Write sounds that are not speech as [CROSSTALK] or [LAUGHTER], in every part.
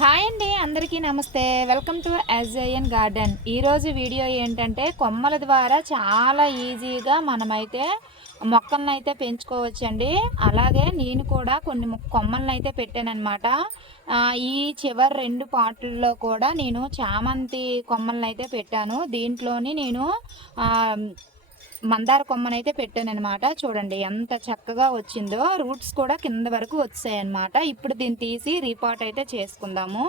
Hi అండి అందరికీ నమస్తే. Welcome to N garden. ఈరోజు వీడియో ఏంటంటే కొమ్మల ద్వారా చాలా ఈజీగా మనమైతే మొక్కలను అయితే పెంచుకోవచ్చండి. అలాగే నేను కూడా కొన్ని కొమ్మలను అయితే పెట్టానమాట ఈ చివరి రెండు పాటల్లో కూడా నేను చామంతి కొమ్మలను అయితే పెట్టాను. దీంట్లోని నేను మందార కొమ్మనైతే పెట్టానమాట చూడండి ఎంత చక్కగా వచ్చిందో. రూట్స్ కూడా కింద వరకు వచ్చాయన్నమాట. ఇప్పుడు దీన్ని తీసి రీపాట్ అయితే చేసుకుందాము.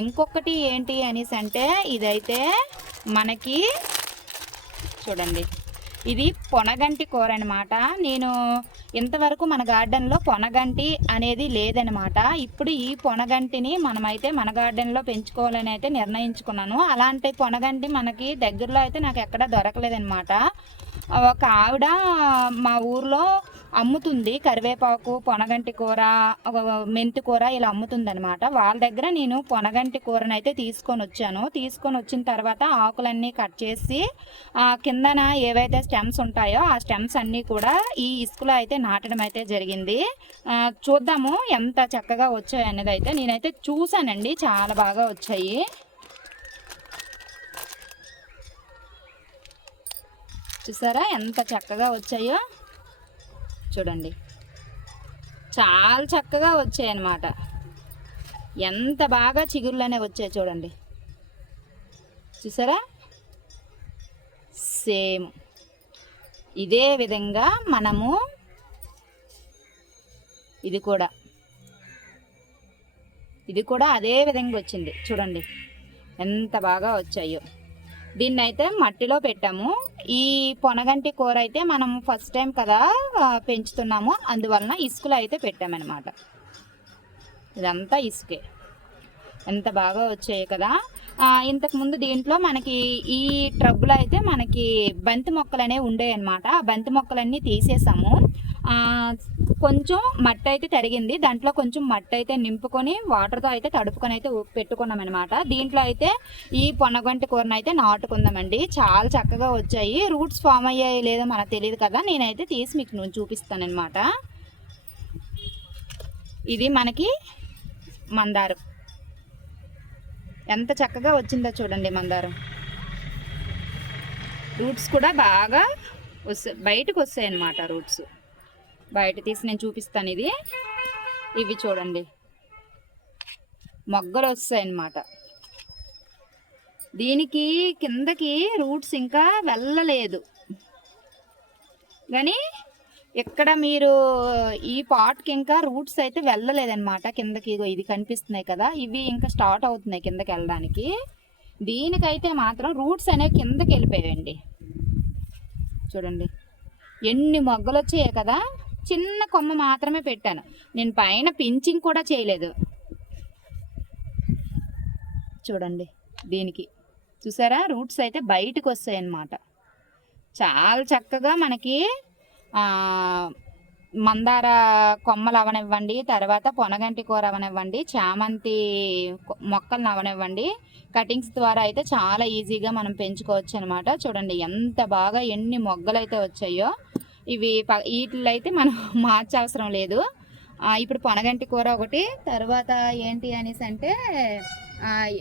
ఇంకొకటి ఏంటి అనేసి అంటే ఇదైతే మనకి చూడండి. ఇది పొనగంటి కూర అనమాట నేను ఇంతవరకు మన గార్డెన్లో పొనగంటి అనేది లేదనమాట ఇప్పుడు ఈ పొనగంటిని మనమైతే మన గార్డెన్లో పెంచుకోవాలని అయితే నిర్ణయించుకున్నాను. అలాంటి పొనగంటి మనకి దగ్గరలో అయితే నాకు ఎక్కడ దొరకలేదనమాట ఒక ఆవిడ మా ఊర్లో అమ్ముతుంది కరివేపాకు పొనగంటి కూర ఒక మెంతి కూర ఇలా అమ్ముతుంది అనమాట వాళ్ళ దగ్గర నేను పొనగంటి కూరని అయితే తీసుకొని వచ్చాను. తీసుకొని వచ్చిన తర్వాత ఆకులన్నీ కట్ చేసి కిందన ఏవైతే స్టెమ్స్ ఉంటాయో ఆ స్టెమ్స్ అన్నీ కూడా ఈ ఇసుకలో అయితే నాటడం అయితే జరిగింది. చూద్దాము ఎంత చక్కగా వచ్చాయి అనేది అయితే నేనైతే చూసానండి చాలా బాగా వచ్చాయి. చూసారా ఎంత చక్కగా వచ్చాయో? చూడండి. చాలా చక్కగా వచ్చాయి అన్నమాట ఎంత బాగా చిగురులోనే వచ్చాయి చూడండి. చూసారా? సేమ్. ఇదే విధంగా మనము ఇది కూడా. ఇది కూడా అదే విధంగా వచ్చింది. చూడండి. ఎంత బాగా వచ్చాయో. దీన్నైతే మట్టిలో పెట్టాము. ఈ పొనగంటి కూర అయితే మనం ఫస్ట్ టైం కదా పెంచుతున్నాము. అందువలన ఇసుకలో అయితే పెట్టామన్నమాట. ఇదంతా ఇసుకే. ఎంత బాగా వచ్చాయి కదా. ఇంతకుముందు దీంట్లో మనకి ఈ ట్రబ్బులో అయితే మనకి బంతి మొక్కలు అనేవి ఉండేవి అనమాట ఆ బంతి మొక్కలన్నీ తీసేసాము. కొంచెం మట్టి అయితే తరిగింది. దాంట్లో కొంచెం మట్టి అయితే నింపుకొని వాటర్తో అయితే తడుపుకొని అయితే పెట్టుకున్నాం అనమాట దీంట్లో అయితే ఈ పొన్నగంటి కూరను అయితే నాటుకుందామండి. చాలా చక్కగా వచ్చాయి. రూట్స్ ఫామ్ అయ్యాయి లేదో మనకు తెలియదు కదా. నేనైతే తీసి మీకు నేను చూపిస్తానమాట ఇది మనకి మందారం. ఎంత చక్కగా వచ్చిందో చూడండి మందారం. రూట్స్ కూడా బాగా వస్తాయి బయటకు వస్తాయి అన్నమాట రూట్స్ బయట తీసి నేను చూపిస్తాను ఇది ఇవి చూడండి. మొగ్గలు వస్తాయి అన్నమాట దీనికి కిందకి రూట్స్ ఇంకా వెళ్ళలేదు. కానీ ఇక్కడ మీరు ఈ పాట్కి ఇంకా రూట్స్ అయితే వెళ్ళలేదన్నమాట. కిందకి ఇది కనిపిస్తున్నాయి కదా ఇవి ఇంకా స్టార్ట్ అవుతున్నాయి కిందకి వెళ్ళడానికి. దీనికైతే మాత్రం రూట్స్ అనేవి కిందకి వెళ్ళిపోయాయండి. చూడండి. ఎన్ని మొగ్గలు వచ్చాయి కదా చిన్న కొమ్మ మాత్రమే పెట్టాను. నేను పైన పించింగ్ కూడా చేయలేదు. చూడండి దీనికి. చూసారా? రూట్స్ అయితే బయటకు వస్తాయి అన్నమాట చాలా చక్కగా మనకి మందార కొమ్మలు అవనివ్వండి తర్వాత పొనగంటి కూర అవనివ్వండి చామంతి మొక్కలను అవనివ్వండి. కటింగ్స్ ద్వారా అయితే చాలా ఈజీగా మనం పెంచుకోవచ్చు అనమాట చూడండి ఎంత బాగా ఎన్ని మొగ్గలు అయితే వచ్చాయో. ఇవి ప- వీటిలో అయితే మనం [LAUGHS] మార్చవసరం లేదు. ఇప్పుడు పొనగంటి కూర ఒకటి తర్వాత ఏంటి అనేసి అంటే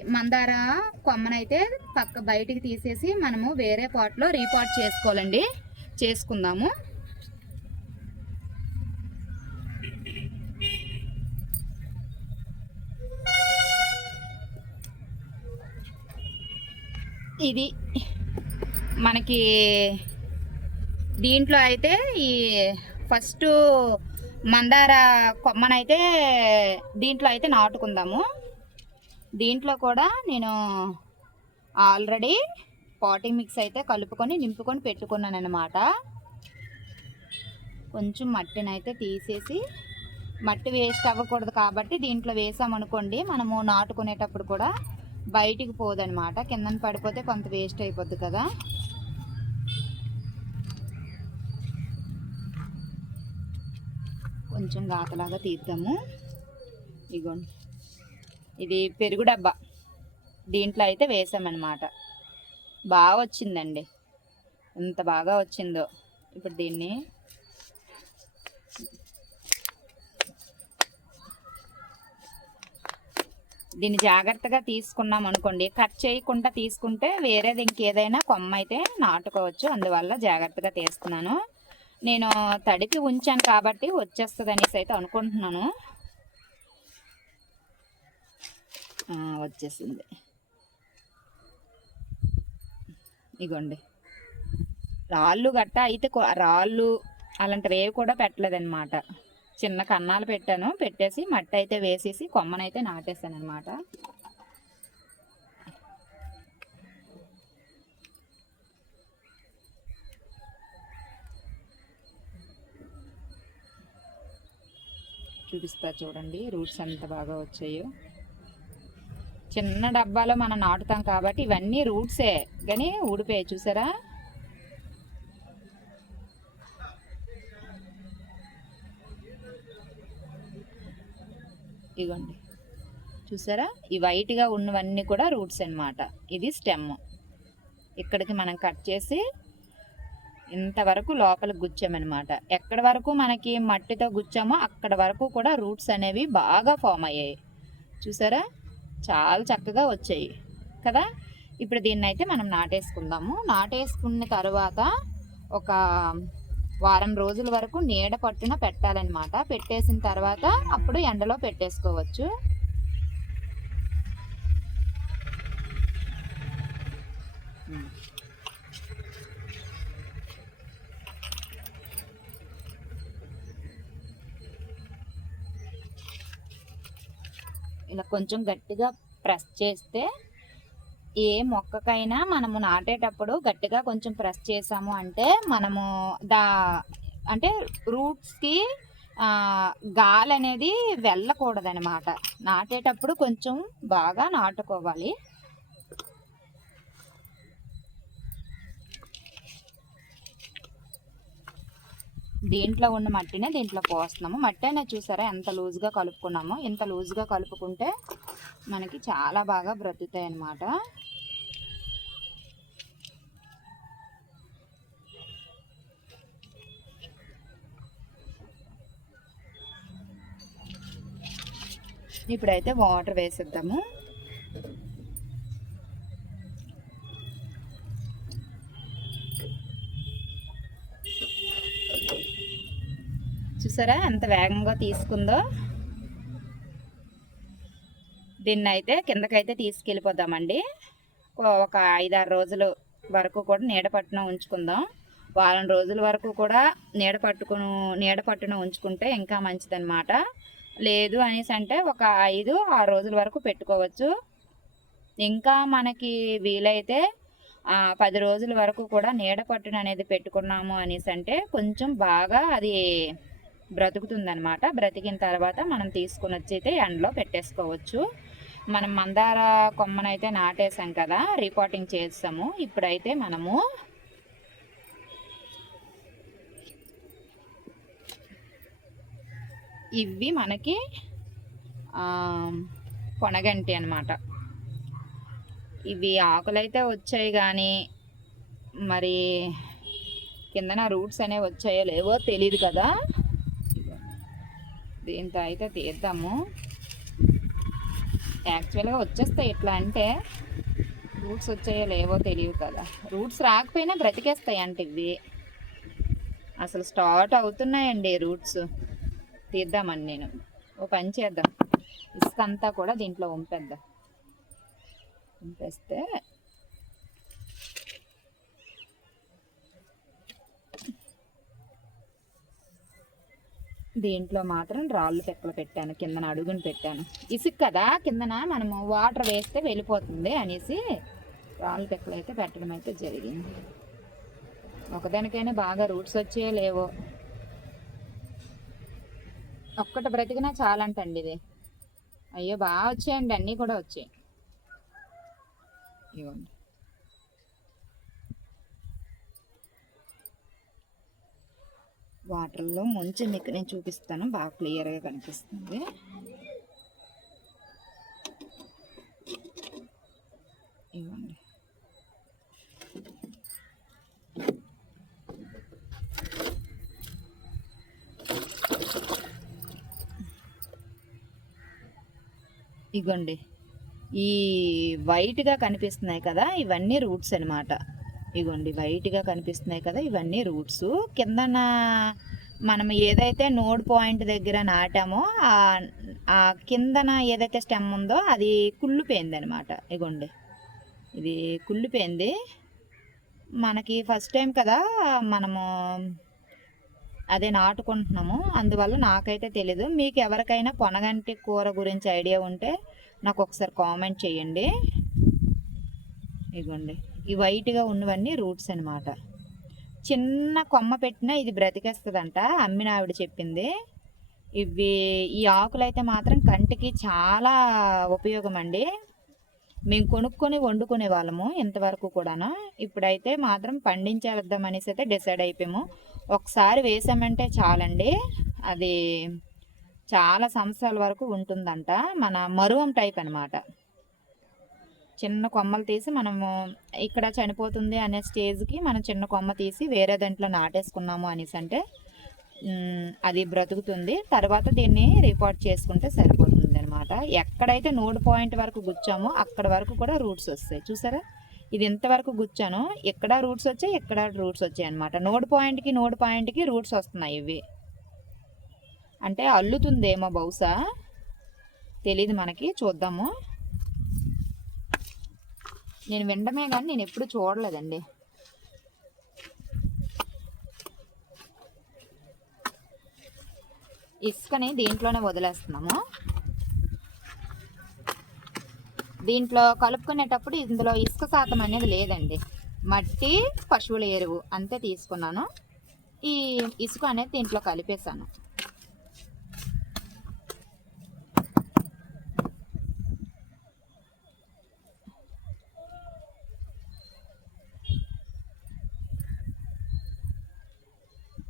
మందార కొమ్మనైతే పక్క బయటికి తీసేసి మనము వేరే పాట్లో రీపాట్ చేసుకోవాలండి. చేసుకుందాము. ఇది మనకి దీంట్లో అయితే ఈ ఫస్ట్ మందార కొమ్మనైతే దీంట్లో అయితే నాటుకుందాము. దీంట్లో కూడా నేను ఆల్రెడీ పాటింగ్ మిక్స్ అయితే కలుపుకొని నింపుకొని పెట్టుకున్నాను అనమాట కొంచెం మట్టిని అయితే తీసేసి మట్టి వేస్ట్ అవ్వకూడదు కాబట్టి దీంట్లో వేసామనుకోండి మనము నాటుకునేటప్పుడు కూడా బయటికి పోదనమాట కిందన పడిపోతే కొంత వేస్ట్ అయిపోద్ది కదా. కొంచెం గాతలాగా తీద్దాము. ఇగోండి. ఇది పెరుగు డబ్బా. దీంట్లో అయితే వేసామన్నమాట. బాగా వచ్చిందండి. ఎంత బాగా వచ్చిందో. ఇప్పుడు దీన్ని దీన్ని జాగ్రత్తగా తీసుకున్నాం అనుకోండి. కట్ చేయకుండా తీసుకుంటే వేరేది ఇంకేదైనా కొమ్మ అయితే నాటుకోవచ్చు. అందువల్ల జాగ్రత్తగా తీస్తున్నాను. నేను తడిపి ఉంచాను కాబట్టి వచ్చేస్తుంది అనేసి అయితే అనుకుంటున్నాను. వచ్చేసింది. ఇగోండి. రాళ్ళు గట్ట అయితే రాళ్ళు అలాంటివి ఏవి కూడా పెట్టలేదన్నమాట. చిన్న కన్నాలు పెట్టాను. పెట్టేసి మట్టి అయితే వేసేసి కొమ్మనైతే నాటేసాను అనమాట చూపిస్తా చూడండి రూట్స్ ఎంత బాగా వచ్చాయో. చిన్న డబ్బాలో మనం నాటుతాం కాబట్టి ఇవన్నీ రూట్సే కానీ ఊడిపోయాయి చూసారా? ఇగోండి. చూసారా? ఈ వైట్గా ఉన్నవన్నీ కూడా రూట్స్ అన్నమాట. ఇది స్టెమ్. ఇక్కడికి మనం కట్ చేసి ఇంతవరకు లోపల గుచ్చామన్నమాట. ఎక్కడ వరకు మనకి మట్టితో గుచ్చామో అక్కడ వరకు కూడా రూట్స్ అనేవి బాగా ఫామ్ అయ్యాయి. చూసారా? చాలా చక్కగా వచ్చాయి. కదా? ఇప్పుడు దీన్ని అయితే మనం నాటేసుకుందాము. నాటేసుకున్న తర్వాత ఒక వారం రోజుల వరకు నీడ పట్టున పెట్టాలన్నమాట. పెట్టేసిన తర్వాత అప్పుడు ఎండలో పెట్టేసుకోవచ్చు. ఇలా కొంచెం గట్టిగా ప్రెస్ చేస్తే ఏ మొక్కకైనా మనము నాటేటప్పుడు గట్టిగా కొంచెం ప్రెస్ చేసాము అంటే మనము దా అంటే రూట్స్కి గాలి అనేది వెళ్ళకూడదనమాట. నాటేటప్పుడు కొంచెం బాగా నాటుకోవాలి. దీంట్లో ఉన్న మట్టినే దీంట్లో పోస్తున్నాము. మట్టి అనేది చూసారా ఎంత లూజ్గా కలుపుకున్నామో? ఇంత లూజ్గా కలుపుకుంటే మనకి చాలా బాగా బ్రతుకుతాయి అన్నమాట. ఇప్పుడైతే వాటర్ వేసేద్దాము. చూసారా? ఎంత వేగంగా తీసుకుందో. దీన్ని అయితే కిందకైతే తీసుకెళ్ళిపోదామండి. ఒక- ఐదారు రోజులు వరకు కూడా నీడ పట్టున ఉంచుకుందాం. వారం రోజుల వరకు కూడా నీడ పట్టుకును నీడ పట్టున ఉంచుకుంటే ఇంకా మంచిదన్నమాట. లేదు అనేసి అంటే ఒక ఐదు ఆరు రోజుల వరకు పెట్టుకోవచ్చు. ఇంకా మనకి వీలైతే పది రోజుల వరకు కూడా నీడ పట్టున అనేది పెట్టుకున్నాము అనేసి అంటే కొంచెం బాగా అది బ్రతుకుతుందనమాట బ్రతికిన తర్వాత మనం తీసుకుని వచ్చి అయితే ఎండలో పెట్టేసుకోవచ్చు. మనం మందార కొమ్మనైతే నాటేసాం కదా రిపోర్టింగ్ చేస్తాము. ఇప్పుడైతే మనము ఇవి మనకి కొనగంటి పొనగంటి ఇవి ఆకులైతే వచ్చాయి కానీ మరి కిందన రూట్స్ అనేవి వచ్చాయో లేవో తెలియదు కదా. దీంతో అయితే తీద్దాము యాక్చువల్గా వచ్చేస్తాయి ఎట్లా అంటే రూట్స్ వచ్చాయో లేవో తెలియదు కదా. రూట్స్ రాకపోయినా బ్రతికేస్తాయి అంటే ఇవి. అసలు స్టార్ట్ అవుతున్నాయండి రూట్స్ తీద్దామని నేను. ఓ పని చేద్దాం. ఇసుక అంతా కూడా దీంట్లో ఉంపేద్దాం. ఉంపేస్తే దీంట్లో మాత్రం రాళ్ళు పెక్కలు పెట్టాను కిందన అడుగుని పెట్టాను. ఇసుక కదా కిందన మనము వాటర్ వేస్తే వెళ్ళిపోతుంది అనేసి రాళ్ళు పెక్కలు అయితే పెట్టడం అయితే జరిగింది. ఒకదానికైనా బాగా రూట్స్ వచ్చాయో లేవో. ఒక్కటి బ్రతికినా చాలంటండి ఇది. అయ్యో బాగా వచ్చాయండి అన్నీ కూడా వచ్చాయి. ఇవ్వండి. వాటర్లో ముంచి మీకు నేను చూపిస్తాను. బాగా క్లియర్గా కనిపిస్తుంది. ఇవ్వండి. ఇగోండి. ఈ వైట్గా కనిపిస్తున్నాయి కదా ఇవన్నీ రూట్స్ అనమాట ఇగోండి వైట్గా కనిపిస్తున్నాయి కదా ఇవన్నీ రూట్స్. కిందన మనం ఏదైతే నోడ్ పాయింట్ దగ్గర నాటామో ఆ ఆ కిందన ఏదైతే స్టెమ్ ఉందో అది కుళ్ళిపోయింది అనమాట ఇగోండి. ఇది కుళ్ళిపోయింది. మనకి ఫస్ట్ టైం కదా మనము అదే నాటుకుంటున్నాము. అందువల్ల నాకైతే తెలీదు. మీకు ఎవరికైనా పొనగంటి కూర గురించి ఐడియా ఉంటే నాకు ఒకసారి కామెంట్ చేయండి. ఇగోండి. ఈ వైట్గా ఉన్నవన్నీ రూట్స్ అనమాట చిన్న కొమ్మ పెట్టినా ఇది బ్రతికేస్తుందంట అమ్మిన ఆవిడ చెప్పింది. ఇవి ఈ ఆకులు అయితే మాత్రం కంటికి చాలా ఉపయోగం అండి మేము కొనుక్కొని వండుకునే వాళ్ళము ఇంతవరకు కూడాను. ఇప్పుడైతే మాత్రం పండించేద్దాం అనేసి అయితే డిసైడ్ అయిపోయాము. ఒకసారి వేసామంటే చాలండి. అది చాలా సంవత్సరాల వరకు ఉంటుందంట. మన మరువం టైప్ అనమాట చిన్న కొమ్మలు తీసి మనము ఇక్కడ చనిపోతుంది అనే స్టేజ్కి మనం చిన్న కొమ్మ తీసి వేరే దాంట్లో నాటేసుకున్నాము అనేసి అంటే అది బ్రతుకుతుంది. తర్వాత దీన్ని రిపోర్ట్ చేసుకుంటే సరిపోతుంది అనమాట ఎక్కడైతే నోడ్ పాయింట్ వరకు గుచ్చామో అక్కడ వరకు కూడా రూట్స్ వస్తాయి. చూసారా? ఇది ఎంతవరకు గుచ్చాను. ఎక్కడ రూట్స్ వచ్చాయి? ఎక్కడ రూట్స్ వచ్చాయి అనమాట నోడ్ పాయింట్కి నోడ్ పాయింట్కి రూట్స్ వస్తున్నాయి ఇవి. అంటే అల్లుతుందేమో బహుశా? తెలియదు మనకి. చూద్దాము. నేను వినడమే కానీ నేను ఎప్పుడు చూడలేదండి. ఇసుకని దీంట్లోనే వదిలేస్తున్నాము. దీంట్లో కలుపుకునేటప్పుడు ఇందులో ఇసుక శాతం అనేది లేదండి. మట్టి పశువుల ఎరువు అంతే తీసుకున్నాను. ఈ ఇసుక అనేది దీంట్లో కలిపేశాను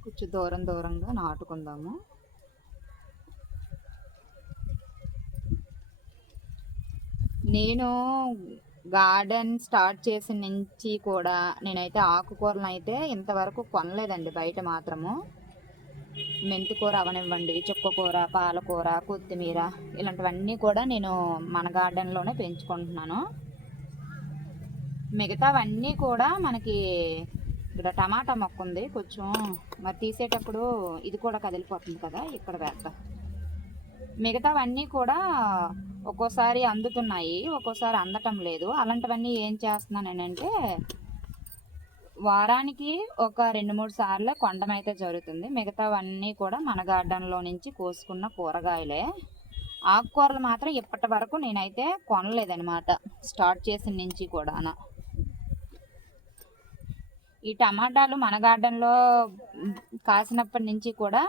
కొంచెం దూరం దూరంగా నాటుకుందాము. నేను గార్డెన్ స్టార్ట్ చేసిన నుంచి కూడా నేనైతే ఆకుకూరలను అయితే ఇంతవరకు కొనలేదండి బయట మాత్రము. మెంతికూర అవనివ్వండి చుక్కకూర పాలకూర కొత్తిమీర ఇలాంటివన్నీ కూడా నేను మన గార్డెన్లోనే పెంచుకుంటున్నాను. మిగతావన్నీ కూడా మనకి ఇక్కడ టమాటా మొక్క ఉంది కొంచెం మరి తీసేటప్పుడు ఇది కూడా కదిలిపోతుంది కదా ఇక్కడ వేద్దాం. మిగతావన్నీ కూడా ఒక్కోసారి అందుతున్నాయి ఒక్కోసారి అందటం లేదు. అలాంటివన్నీ ఏం చేస్తున్నానంటే వారానికి ఒక రెండు మూడు సార్లు కొండం అయితే జరుగుతుంది. మిగతావన్నీ కూడా మన గార్డెన్లో నుంచి కోసుకున్న కూరగాయలే. ఆకుకూరలు మాత్రం ఇప్పటి వరకు నేనైతే కొనలేదనమాట స్టార్ట్ చేసిన నుంచి కూడా ఈ టమాటాలు మన గార్డెన్లో కాసినప్పటి నుంచి కూడా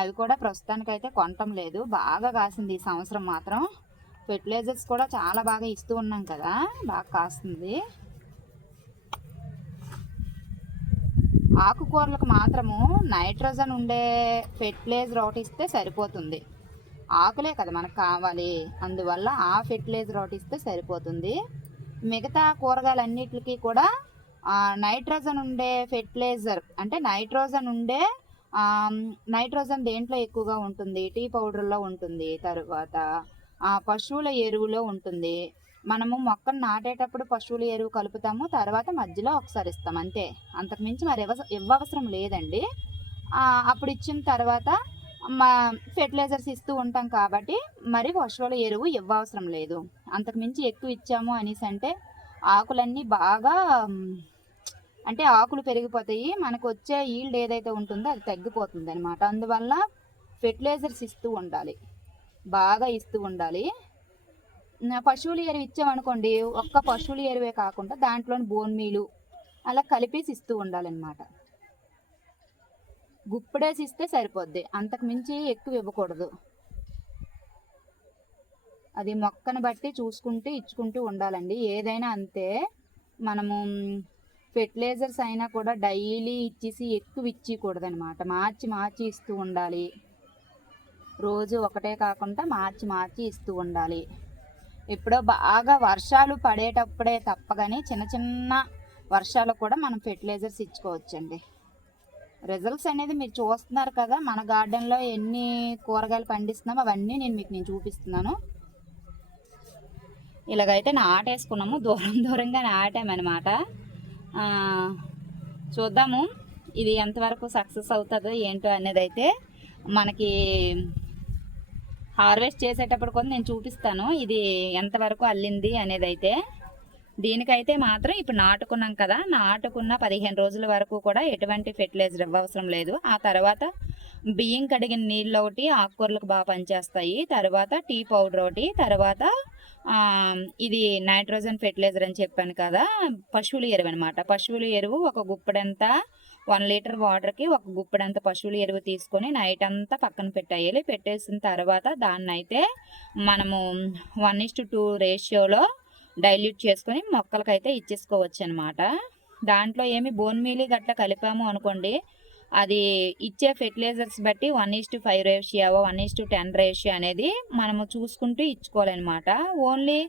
అవి కూడా ప్రస్తుతానికైతే కొనటం లేదు. బాగా కాసింది ఈ సంవత్సరం మాత్రం. ఫెర్టిలైజర్స్ కూడా చాలా బాగా ఇస్తూ ఉన్నాం కదా బాగా కాస్తుంది. ఆకుకూరలకు మాత్రము నైట్రోజన్ ఉండే ఫెర్టిలైజర్ ఒకటి ఇస్తే సరిపోతుంది. ఆకులే కదా మనకు కావాలి. అందువల్ల ఆ ఫెర్టిలైజర్ ఒకటి ఇస్తే సరిపోతుంది. మిగతా కూరగాయలన్నిటికీ కూడా నైట్రోజన్ ఉండే ఫెర్టిలైజర్ అంటే నైట్రోజన్ ఉండే నైట్రోజన్ దేంట్లో ఎక్కువగా ఉంటుంది? టీ పౌడర్లో ఉంటుంది తర్వాత. ఆ, పశువుల ఎరువులో ఉంటుంది. మనము మొక్కను నాటేటప్పుడు పశువుల ఎరువు కలుపుతాము తర్వాత మధ్యలో ఒకసారి ఇస్తాం అంతే. అంతకుమించి మరి ఇవ్వ ఇవ్వవసరం లేదండి. అప్పుడు ఇచ్చిన తర్వాత మా ఫెర్టిలైజర్స్ ఇస్తూ ఉంటాం కాబట్టి మరి పశువుల ఎరువు ఇవ్వవసరం లేదు. అంతకుమించి ఎక్కువ ఇచ్చాము అనేసి అంటే ఆకులన్నీ బాగా అంటే ఆకులు పెరిగిపోతాయి. మనకు వచ్చే ఈల్డ్ ఏదైతే ఉంటుందో అది తగ్గిపోతుంది అనమాట అందువల్ల ఫెర్టిలైజర్స్ ఇస్తూ ఉండాలి. బాగా ఇస్తూ ఉండాలి. నా పశువుల ఎరువు ఇచ్చామనుకోండి ఒక్క పశువుల ఎరువే కాకుండా దాంట్లోని బోన్ మీలు అలా కలిపేసి ఇస్తూ ఉండాలన్నమాట. గుప్పుడేసి ఇస్తే సరిపోద్ది. అంతకు మించి ఎక్కువ ఇవ్వకూడదు. అది మొక్కను బట్టి చూసుకుంటూ ఇచ్చుకుంటూ ఉండాలండి. ఏదైనా అంతే మనము ఫెర్టిలైజర్స్ అయినా కూడా డైలీ ఇచ్చేసి ఎక్కువ ఇచ్చేయకూడదనమాట. మార్చి మార్చి ఇస్తూ ఉండాలి. రోజు ఒకటే కాకుండా మార్చి మార్చి ఇస్తూ ఉండాలి. ఎప్పుడో బాగా వర్షాలు పడేటప్పుడే తప్పగానే చిన్న చిన్న వర్షాలు కూడా మనం ఫెర్టిలైజర్స్ ఇచ్చుకోవచ్చండి. రిజల్ట్స్ అనేది మీరు చూస్తున్నారు కదా మన గార్డెన్లో ఎన్ని కూరగాయలు పండిస్తున్నామో అవన్నీ నేను మీకు నేను చూపిస్తున్నాను. ఇలాగైతే నాటేసుకున్నాము. దూరం దూరంగా నాటామన్నమాట. చూద్దాము. ఇది ఎంతవరకు సక్సెస్ అవుతుందో ఏంటో అనేది అయితే మనకి హార్వెస్ట్ చేసేటప్పుడు కూడా నేను చూపిస్తాను. ఇది ఎంతవరకు అల్లింది అనేది అయితే దీనికైతే మాత్రం ఇప్పుడు నాటుకున్నాం కదా. నాటుకున్న పదిహేను రోజుల వరకు కూడా ఎటువంటి ఫెర్టిలైజర్ ఇవ్వవసరం లేదు. ఆ తర్వాత బియ్యం కడిగిన నీళ్ళు ఒకటి ఆకుకూరలకు బాగా పనిచేస్తాయి. తర్వాత టీ పౌడర్ ఒకటి తర్వాత ఇది నైట్రోజన్ ఫెర్టిలైజర్ అని చెప్పాను కదా పశువుల ఎరువు అనమాట పశువుల ఎరువు ఒక గుప్పడంతా వన్ లీటర్ వాటర్కి ఒక గుప్పెడంత పశువుల ఎరువు తీసుకొని నైట్ అంతా పక్కన పెట్టేయాలి. పెట్టేసిన తర్వాత దాన్ని అయితే మనము వన్ ఇస్ టు టూ రేషియోలో డైల్యూట్ చేసుకొని మొక్కలకైతే ఇచ్చేసుకోవచ్చు అనమాట దాంట్లో ఏమి బోన్ మీలి గట్ల కలిపాము అనుకోండి అది ఇచ్చే ఫెర్టిలైజర్స్ బట్టి one is to five ratio one is to ten ratio అనేది మనము చూసుకుంటూ ఇచ్చుకోవాలన్నమాట. ఓన్లీ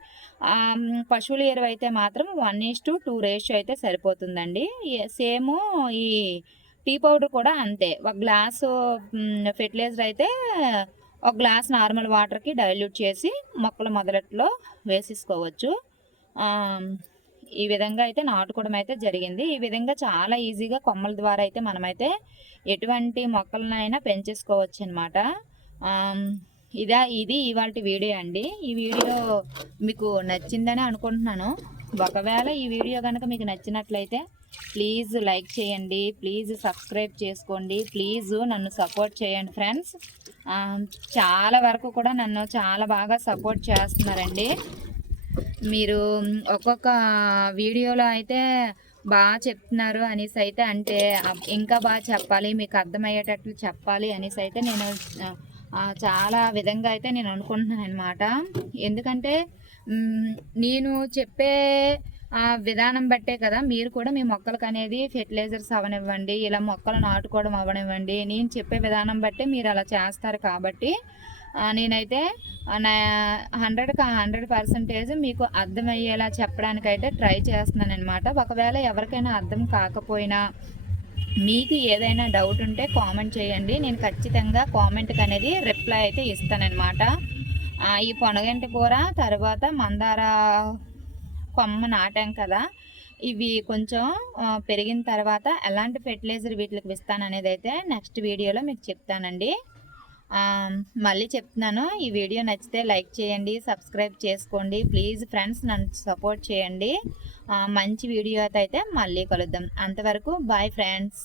పశువుల ఎరువు అయితే మాత్రం one is to two ratio అయితే సరిపోతుందండి. సేమ్ ఈ టీ పౌడర్ కూడా అంతే. ఒక గ్లాసు ఫెర్టిలైజర్ అయితే ఒక గ్లాస్ నార్మల్ వాటర్కి డైల్యూట్ చేసి మొక్కల మొదలట్లో వేసేసుకోవచ్చు. ఈ విధంగా అయితే నాటుకోవడం అయితే జరిగింది. ఈ విధంగా చాలా ఈజీగా కొమ్మల ద్వారా అయితే మనమైతే ఎటువంటి మొక్కలనైనా పెంచేసుకోవచ్చు అనమాట ఇదా ఇది ఇవాళ వీడియో అండి. ఈ వీడియో మీకు నచ్చిందని అనుకుంటున్నాను. ఒకవేళ ఈ వీడియో కనుక మీకు నచ్చినట్లయితే ప్లీజ్ లైక్ చేయండి. ప్లీజ్ సబ్స్క్రైబ్ చేసుకోండి. ప్లీజ్ నన్ను సపోర్ట్ చేయండి ఫ్రెండ్స్. చాలా వరకు కూడా నన్ను చాలా బాగా సపోర్ట్ చేస్తున్నారండి. మీరు ఒక్కొక్క వీడియోలో అయితే బాగా చెప్తున్నారు అనేసి అయితే అంటే ఇంకా బాగా చెప్పాలి మీకు అర్థమయ్యేటట్లు చెప్పాలి అనేసి అయితే నేను చాలా విధంగా అయితే నేను అనుకుంటున్నాను అనమాట ఎందుకంటే నేను చెప్పే విధానం బట్టే కదా మీరు కూడా మీ మొక్కలకు అనేది ఫెర్టిలైజర్స్ అవనివ్వండి ఇలా మొక్కలు నాటుకోవడం అవనివ్వండి నేను చెప్పే విధానం బట్టే మీరు అలా చేస్తారు కాబట్టి నేనైతే నా హండ్రెడ్కి హండ్రెడ్ పర్సెంటేజ్ మీకు అర్థమయ్యేలా చెప్పడానికైతే ట్రై చేస్తున్నాను అనమాట ఒకవేళ ఎవరికైనా అర్థం కాకపోయినా మీకు ఏదైనా డౌట్ ఉంటే కామెంట్ చేయండి. నేను ఖచ్చితంగా కామెంట్కి అనేది రిప్లై అయితే ఇస్తానన్నమాట. ఈ పొనగంటి కూర తర్వాత మందార కొమ్మ నాటాం కదా ఇవి కొంచెం పెరిగిన తర్వాత ఎలాంటి ఫెర్టిలైజర్ వీటికి ఇస్తాను అనేది అయితే నెక్స్ట్ వీడియోలో మీకు చెప్తానండి. మళ్ళీ చెప్తున్నాను. ఈ వీడియో నచ్చితే లైక్ చేయండి సబ్స్క్రైబ్ చేసుకోండి. ప్లీజ్ ఫ్రెండ్స్ నన్ను సపోర్ట్ చేయండి. మంచి వీడియో అయితే మళ్ళీ కలుద్దాం. అంతవరకు బాయ్ ఫ్రెండ్స్.